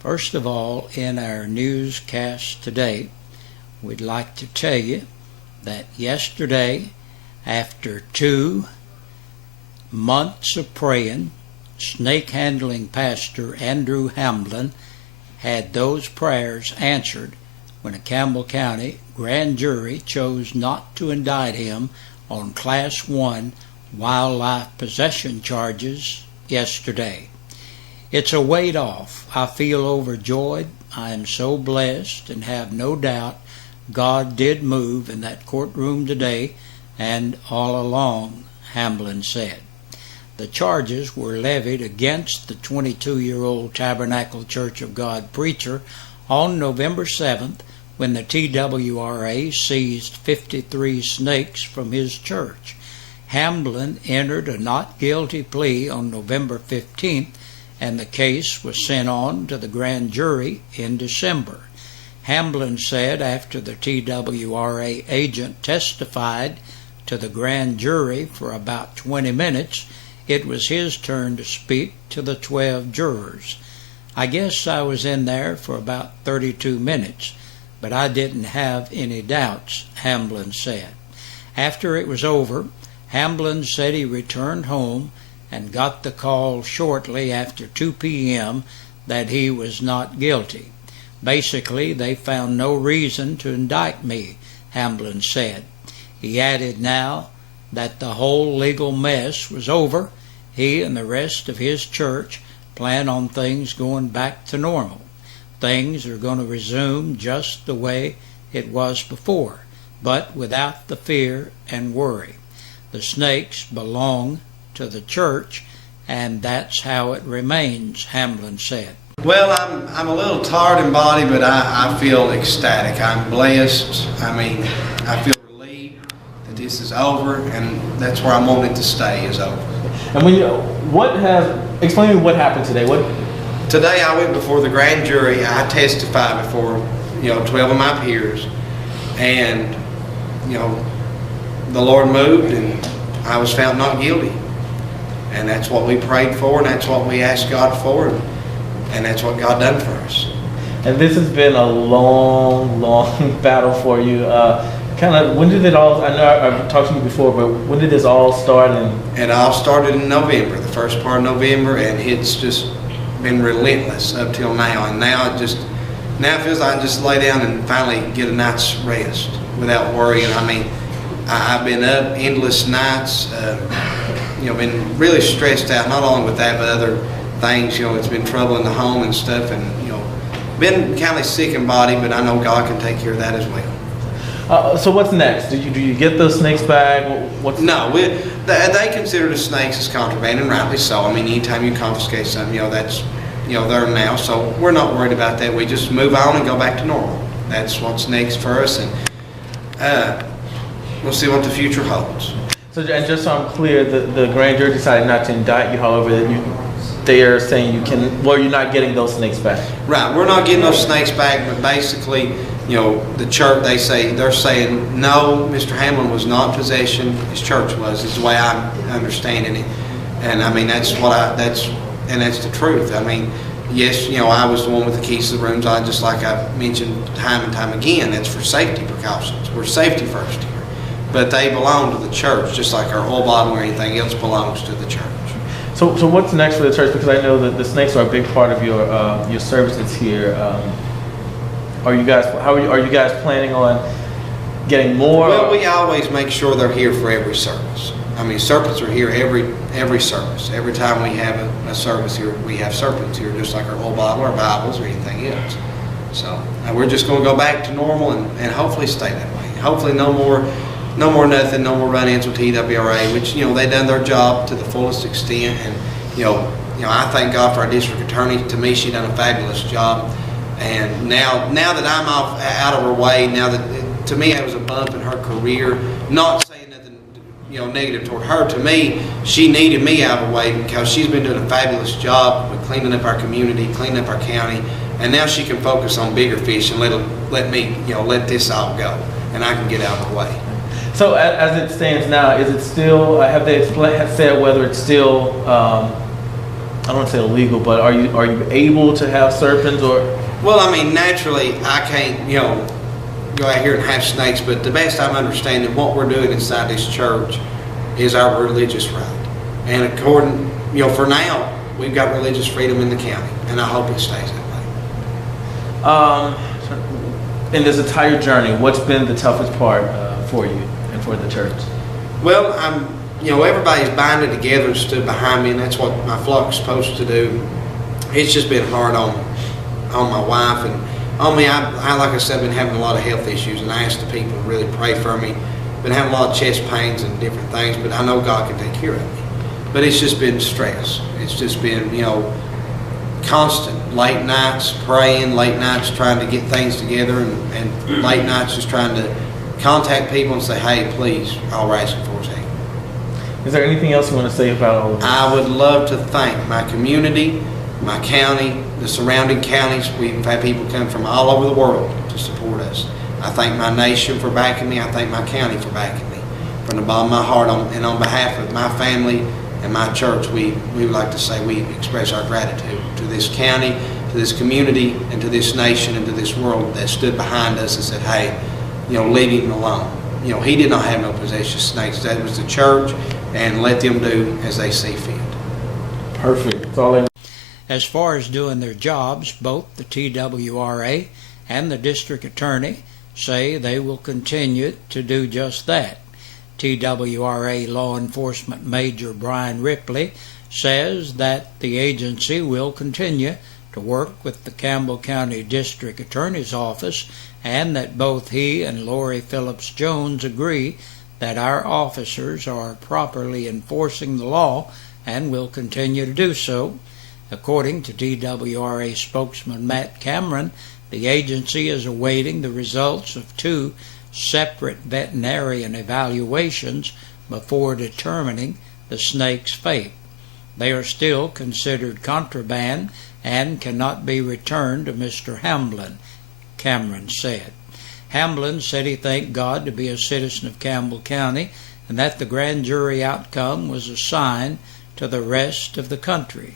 First of all, in our newscast today, we'd like to tell you that yesterday, after 2 months of praying, snake handling pastor Andrew Hamblin had those prayers answered when a Campbell County grand jury chose not to indict him on Class 1 wildlife possession charges yesterday. It's a weight off. I feel overjoyed. I am so blessed and have no doubt God did move in that courtroom today and all along, Hamblin said. The charges were levied against the 22-year-old Tabernacle Church of God preacher on November 7th when the TWRA seized 53 snakes from his church. Hamblin entered a not guilty plea on November 15th, and the case was sent on to the grand jury in December. Hamblin said after the TWRA agent testified to the grand jury for about 20 minutes, it was his turn to speak to the 12 jurors. I guess I was in there for about 32 minutes, but I didn't have any doubts, Hamblin said. After it was over, Hamblin said he returned home and got the call shortly after 2 p.m. that he was not guilty. Basically, they found no reason to indict me, Hamblin said. He added now that the whole legal mess was over. He and the rest of his church plan on things going back to normal. Things are going to resume just the way it was before, but without the fear and worry. The snakes belong to the church, and that's how it remains, Hamblin said. Well, I'm a little tired in body, but I feel ecstatic. I'm blessed. I feel relieved that this is over, and that's where I'm wanting to stay, is over. And explain to me what happened today. Today I went before the grand jury. I testified before 12 of my peers, and the Lord moved, and I was found not guilty. And that's what we prayed for, and that's what we asked God for, and that's what God done for us. And this has been a long battle for you. When did it all? I know I've talked to you before, but when did this all start? It all started in November, the first part of November, and it's just been relentless up till now. And now it feels like I just lay down and finally get a night's rest without worrying. I've been up endless nights. Been really stressed out, not only with that, but other things. It's been trouble in the home and stuff, and been kind of sick in body, but I know God can take care of that as well. So what's next? Do you get those snakes back? No, they consider the snakes as contraband, and rightly so. Anytime you confiscate something, that's there now. So we're not worried about that. We just move on and go back to normal. That's what's next for us, and we'll see what the future holds. So, and just so I'm clear, the grand jury decided not to indict you. However, they are saying you're not getting those snakes back. Right, we're not getting those snakes back, but basically, the church, they're saying, no, Mr. Hamlin was not in possession, his church was, is the way I'm understanding it. And that's the truth. Yes, I was the one with the keys to the rooms, just like I mentioned time and time again, that's for safety precautions. We're safety first here. But they belong to the church, just like our oil bottle or anything else belongs to the church. So what's next for the church? Because I know that the snakes are a big part of your services here. Are you guys planning on getting more? Well, we always make sure they're here for every service. Serpents are here every service. Every time we have a service here, we have serpents here, just like our oil bottle, our Bibles, or anything else. So we're just going to go back to normal and hopefully stay that way. Hopefully no more run-ins with TWRA, which they done their job to the fullest extent, and I thank God for our district attorney. To me, she done a fabulous job, and now that I'm out of her way, now that to me it was a bump in her career. Not saying nothing negative toward her. To me, she needed me out of her way because she's been doing a fabulous job with cleaning up our community, cleaning up our county, and now she can focus on bigger fish and let me let this all go, and I can get out of her way. So as it stands now, is it still, have they said whether it's still I don't want to say illegal, but are you able to have serpents or? Well, I mean, naturally, I can't, go out here and have snakes, but the best I'm understanding, what we're doing inside this church is our religious right. And according, for now, we've got religious freedom in the county, and I hope it stays that way. In this entire journey, what's been the toughest part for you and for the church? Well, everybody's binded together and stood behind me, and that's what my flock's supposed to do. It's just been hard on my wife and on me. I like I said, been having a lot of health issues, and I asked the people to really pray for me. Been having a lot of chest pains and different things, but I know God can take care of me. But it's just been stress. It's just been, constant late nights praying, late nights trying to get things together, and late nights just trying to contact people and say, hey, please, all we're asking for is help. Is there anything else you want to say about all of this? I would love to thank my community, my county, the surrounding counties. We've had people come from all over the world to support us. I thank my nation for backing me. I thank my county for backing me. From the bottom of my heart, and on behalf of my family and my church, we would like to say we express our gratitude to this county, to this community, and to this nation, and to this world that stood behind us and said, hey, leave him alone. He did not have no possession snakes. That was the church, and let them do as they see fit. Perfect. That's all I know. As far as doing their jobs, both the TWRA and the district attorney say they will continue to do just that. TWRA Law Enforcement Major Brian Ripley says that the agency will continue to work with the Campbell County District Attorney's Office, and that both he and Lori Phillips Jones agree that our officers are properly enforcing the law and will continue to do so. According to TWRA spokesman Matt Cameron, the agency is awaiting the results of 2 separate veterinarian evaluations before determining the snake's fate. They are still considered contraband and cannot be returned to Mr. Hamblin, Cameron said. Hamblin said he thanked God to be a citizen of Campbell County and that the grand jury outcome was a sign to the rest of the country.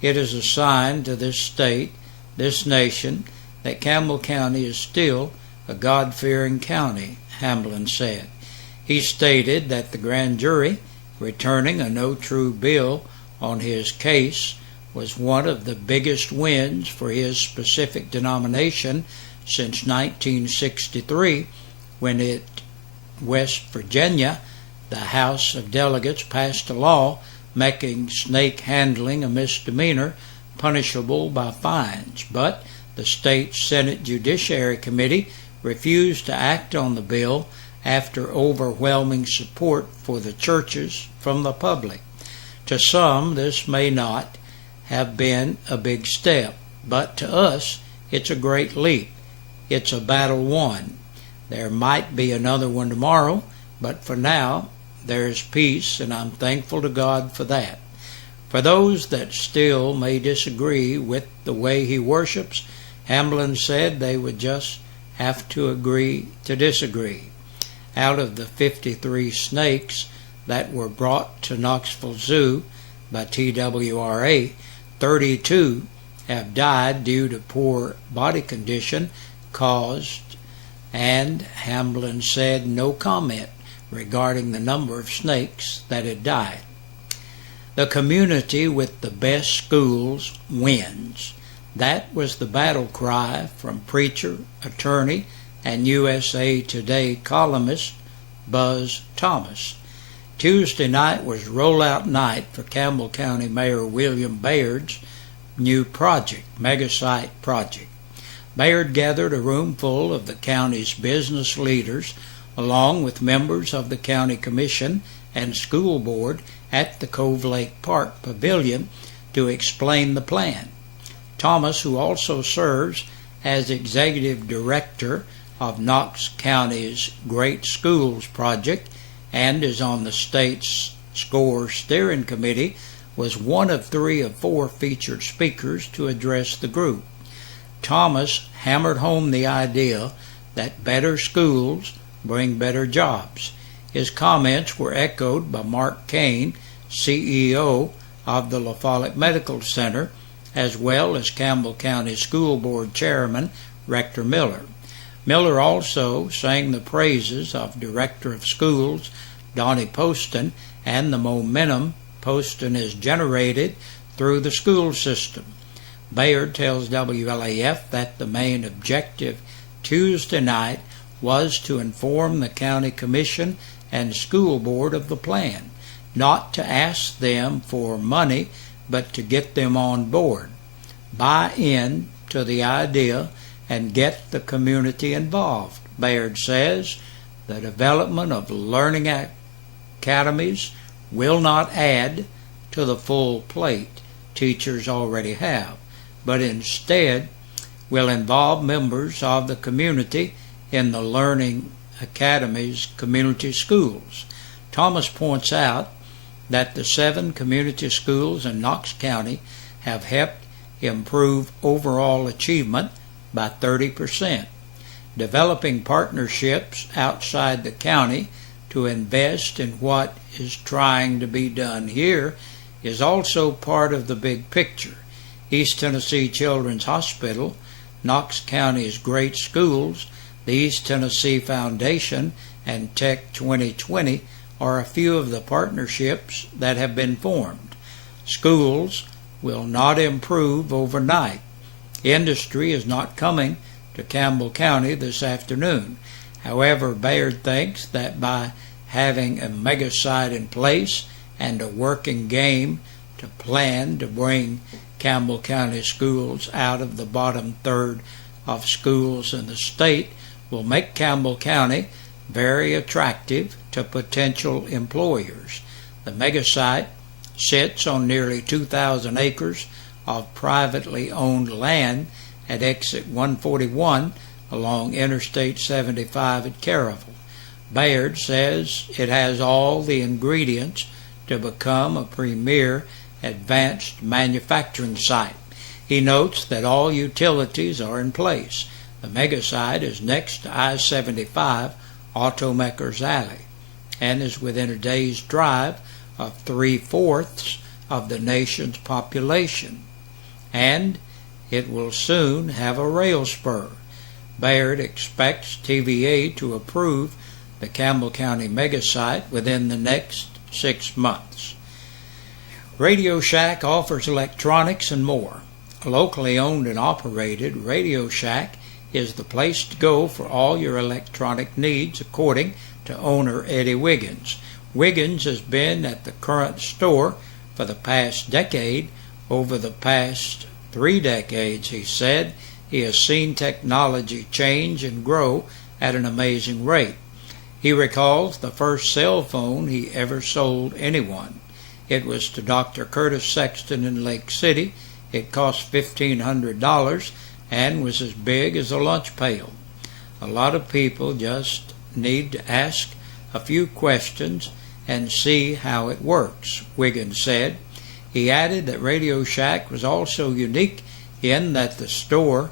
It is a sign to this state, this nation, that Campbell County is still a God-fearing county, Hamblin said. He stated that the grand jury, returning a no true bill on his case, was one of the biggest wins for his specific denomination since 1963, when at West Virginia, the House of Delegates passed a law making snake handling a misdemeanor punishable by fines. But the state Senate Judiciary Committee refused to act on the bill after overwhelming support for the churches from the public. To some, this may not have been a big step, but to us, it's a great leap. It's a battle won. There might be another one tomorrow, but for now, there's peace, and I'm thankful to God for that. For those that still may disagree with the way he worships, Hamblin said they would just have to agree to disagree. Out of the 53 snakes that were brought to Knoxville Zoo by TWRA, 32 have died due to poor body condition caused, and Hamblin said no comment regarding the number of snakes that had died. The community with the best schools wins. That was the battle cry from preacher, attorney, and USA Today columnist Buzz Thomas. Tuesday night was rollout night for Campbell County Mayor William Bayard's new project, Megasite Project. Bayard gathered a room full of the county's business leaders, along with members of the county commission and school board at the Cove Lake Park Pavilion to explain the plan. Thomas, who also serves as executive director of Knox County's Great Schools Project and is on the state's SCORE steering committee, was one of 3 of 4 featured speakers to address the group. Thomas hammered home the idea that better schools bring better jobs. His comments were echoed by Mark Kane, CEO of the La Follette Medical Center, as well as Campbell County School Board Chairman Rector Miller. Miller also sang the praises of Director of Schools Donnie Poston and the momentum Poston has generated through the school system. Bayard tells WLAF that the main objective Tuesday night was to inform the county commission and school board of the plan, not to ask them for money, but to get them on board, buy in to the idea, and get the community involved. Bayard says the development of learning academies will not add to the full plate teachers already have, but instead will involve members of the community in the learning academies community schools. Thomas points out that the 7 community schools in Knox County have helped improve overall achievement by 30%. Developing partnerships outside the county to invest in what is trying to be done here is also part of the big picture. East Tennessee Children's Hospital, Knox County's great schools, the East Tennessee Foundation, and Tech 2020 are a few of the partnerships that have been formed. Schools will not improve overnight. Industry is not coming to Campbell County this afternoon. However, Bayard thinks that by having a mega site in place and a working game to plan to bring Campbell County schools out of the bottom third of schools in the state will make Campbell County very attractive to potential employers. The mega site sits on nearly 2,000 acres of privately owned land at exit 141 along Interstate 75 at Caravel. Bayard says it has all the ingredients to become a premier advanced manufacturing site. He notes that all utilities are in place. The mega site is next to I-75 Automakers Alley and is within a day's drive of 3/4 of the nation's population, and it will soon have a rail spur. Bayard expects TVA to approve the Campbell County mega site within the next 6 months. Radio Shack offers electronics and more. Locally owned and operated, Radio Shack is the place to go for all your electronic needs, according to owner Eddie Wiggins. Wiggins has been at the current store for the past decade. Over the past 3 decades, he said, he has seen technology change and grow at an amazing rate. He recalls the first cell phone he ever sold anyone. It was to Dr. Curtis Sexton in Lake City. It cost $1,500 and was as big as a lunch pail. A lot of people just need to ask a few questions and see how it works, Wiggins said. He added that Radio Shack was also unique in that the store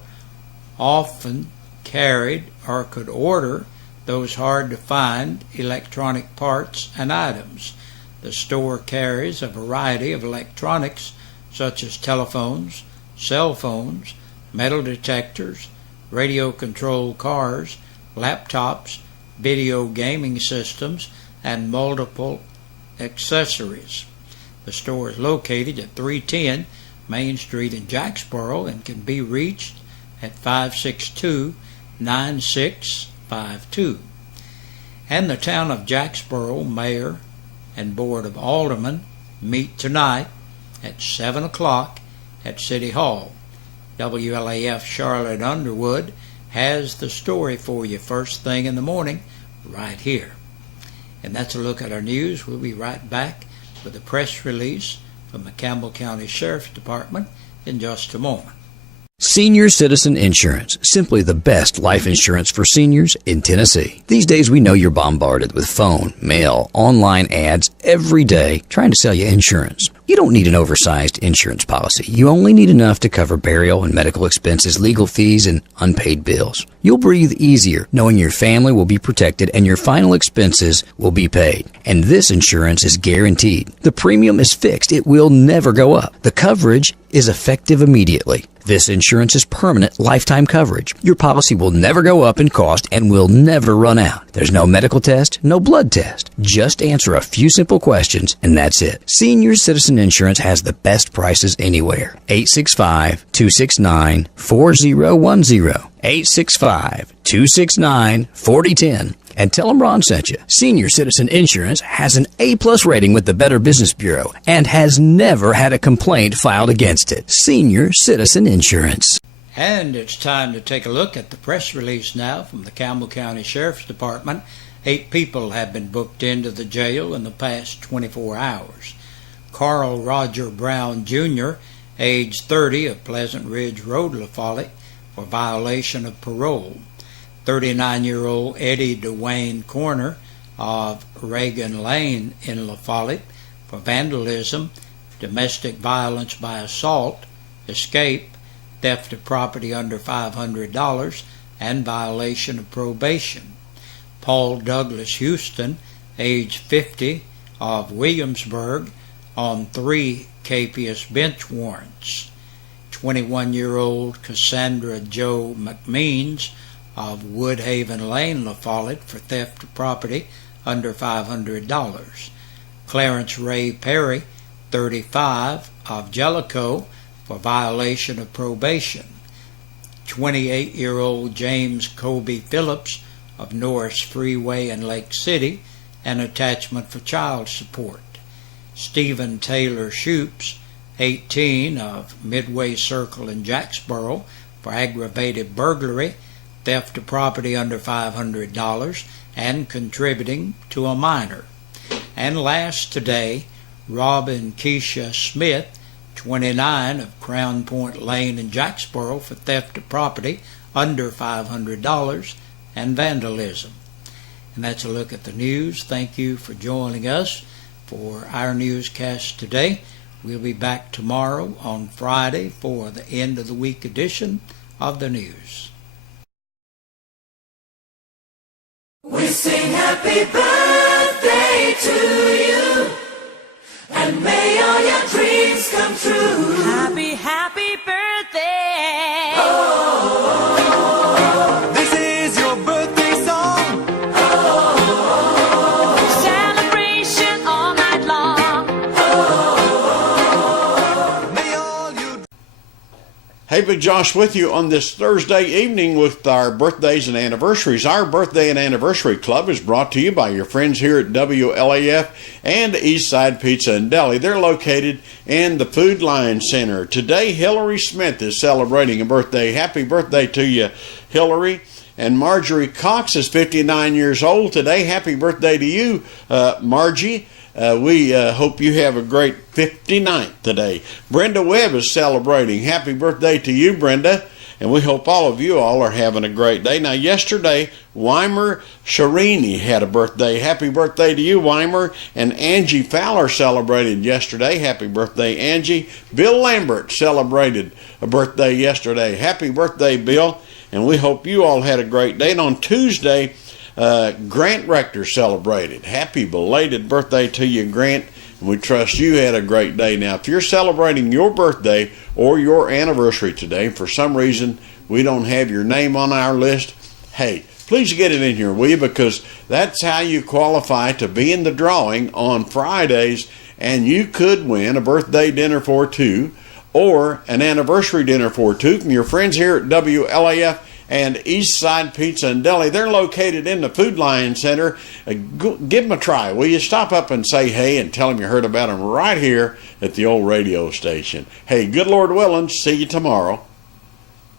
often carried or could order those hard-to-find electronic parts and items. The store carries a variety of electronics such as telephones, cell phones, metal detectors, radio-controlled cars, laptops, video gaming systems, and multiple accessories. The store is located at 310 Main Street in Jacksboro and can be reached at 562-9652. And the town of Jacksboro Mayor and Board of Aldermen meet tonight at 7 o'clock at City Hall. WLAF Charlotte Underwood has the story for you first thing in the morning right here. And that's a look at our news. We'll be right back with a press release from the Campbell County Sheriff's Department in just a moment. Senior Citizen Insurance, simply the best life insurance for seniors in Tennessee. These days we know you're bombarded with phone, mail, online ads every day trying to sell you insurance. You don't need an oversized insurance policy. You only need enough to cover burial and medical expenses, legal fees, and unpaid bills. You'll breathe easier knowing your family will be protected and your final expenses will be paid. And this insurance is guaranteed. The premium is fixed. It will never go up. The coverage is effective immediately. This insurance is permanent lifetime coverage. Your policy will never go up in cost and will never run out. There's no medical test, no blood test. Just answer a few simple questions and that's it. Senior Citizen Insurance has the best prices anywhere. 865-269-4010. 865-269-4010. And tell them Ron sent you. Senior Citizen Insurance has an A+ rating with the Better Business Bureau and has never had a complaint filed against it. Senior Citizen Insurance. And it's time to take a look at the press release now from the Campbell County Sheriff's Department. 8 people have been booked into the jail in the past 24 hours. Carl Roger Brown Jr., age 30, of Pleasant Ridge Road, La Follette, for violation of parole. 39-year-old Eddie Dwayne Corner of Reagan Lane in La Follette for vandalism, domestic violence by assault, escape, theft of property under $500, and violation of probation. Paul Douglas Houston, age 50, of Williamsburg, on 3 capious bench warrants. 21-year-old Cassandra Jo McMeans of Woodhaven Lane, La Follette, for theft of property under $500. Clarence Ray Perry, 35, of Jellicoe, for violation of probation. 28-year-old James Kobe Phillips of Norris Freeway in Lake City, an attachment for child support. Stephen Taylor Shoops, 18, of Midway Circle in Jacksboro, for aggravated burglary, theft of property under $500, and contributing to a minor. And last today, Robin Keisha Smith, 29, of Crown Point Lane in Jacksboro, for theft of property under $500 and vandalism. And that's a look at the news. Thank you for joining us for our newscast today. We'll be back tomorrow on Friday for the end of the week edition of the news. We sing happy birthday to you, and may all your dreams come true. Happy, happy birthday. Oh, this is your birthday song. Oh, Celebration all night long. Oh, May all you. Hey, Big Josh with you on this Thursday evening with our birthdays and anniversaries. Our Birthday and Anniversary Club is brought to you by your friends here at WLAF and Eastside Pizza and Deli. They're located in the Food Line Center. Today, Hillary Smith is celebrating a birthday. Happy birthday to you, Hillary. And Marjorie Cox is 59 years old today. Happy birthday to you, Margie. We hope you have a great 59th today. Brenda Webb is celebrating. Happy birthday to you, Brenda. And we hope all of you all are having a great day. Now, yesterday, Weimer Sharini had a birthday. Happy birthday to you, Weimer. And Angie Fowler celebrated yesterday. Happy birthday, Angie. Bill Lambert celebrated a birthday yesterday. Happy birthday, Bill. And we hope you all had a great day. And on Tuesday, Grant Rector celebrated. Happy belated birthday to you, Grant. And we trust you had a great day. Now, if you're celebrating your birthday or your anniversary today, for some reason we don't have your name on our list, hey, please get it in here, will you? Because that's how you qualify to be in the drawing on Fridays, and you could win a birthday dinner for 2 or an anniversary dinner for 2 from your friends here at WLAF and Eastside Pizza and Deli. They're located in the Food Line Center. Give them a try. Will you stop up and say hey and tell them you heard about them right here at the old radio station? Hey, good Lord willing, see you tomorrow.